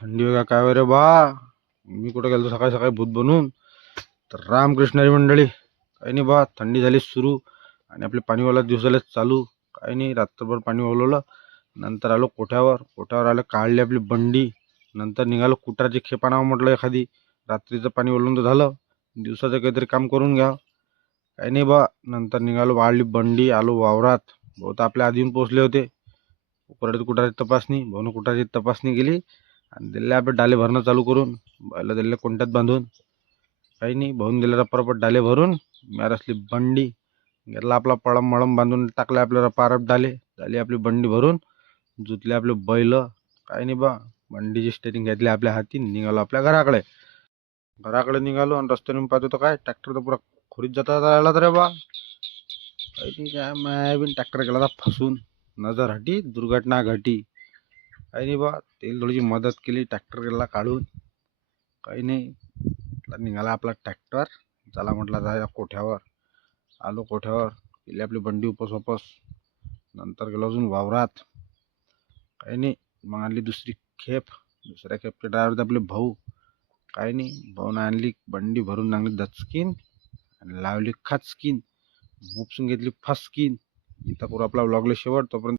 थंडी हो वगैरे काय हो वगैरे बा? मी कुठं गेलो सकाळी सकाळी भूत बनून. तर रामकृष्णारी मंडळी काही नाही बा थंडी झाली सुरू आणि आपले पाणीवाला दिवस झाले चालू. काही नाही रात्रभर पाणी ओलवलं. नंतर आलो कोठ्यावर? कोठ्यावर आलं? काढली आपली बंडी. नंतर निघालो कुटारची खेप म्हटलं एखादी. रात्रीचं पाणी ओलवून तर झालं. दिवसाचं काहीतरी काम करून घ्या. काही नाही बा नंतर निघालो वाढली बंडी आलो वावरात. बहुत आपल्या आधी पोचले होते. परत कुटारची तपासणी भाऊनं कुटारची तपासणी केली. आणि दिले आपले डाले भरणं चालू करून बैल दिले कोणत्यात बांधून. काही नाही भाऊन दिले परपट डाले भरून मॅर असली बंडी. घेतला आपला पळम मळम बांधून टाकले आपल्याला पारप डाले झाली आपली बंडी भरून. जुतले आपले बैल काही नाही बा बंडीची स्टेरिंग घेतली आपल्या हाती निघालो आपल्या घराकडे. घराकडे निघालो आणि रस्त्यावरून पाहतो तर काय ट्रॅक्टर तर पुरा खोरीत जाता राहिला तर रे बा. काही नाही काय माय ट्रॅक्टर गेला तर फसून. नजर हटी दुर्घटना घटी. काही नाही बा तेल थोडीशी मदत केली टॅक्टरला काढून. काही नाही निघाला आपला ट्रॅक्टर. चला म्हटला जा कोठ्यावर. आलो कोठ्यावर केली आपली बंडी उपस वापस. नंतर गेलो अजून वावरात. काही नाही मग आणली दुसरी खेप. दुसऱ्या खेपचे ड्रायव्हर आपले भाऊ. काही नाही भाऊनं आणली बंडी भरून आणली दचकीन. आणि लावली खाचकीन. मुपसून घेतली फसकीन. इथं करू आपला ब्लॉगला शेवट तोपर्यंत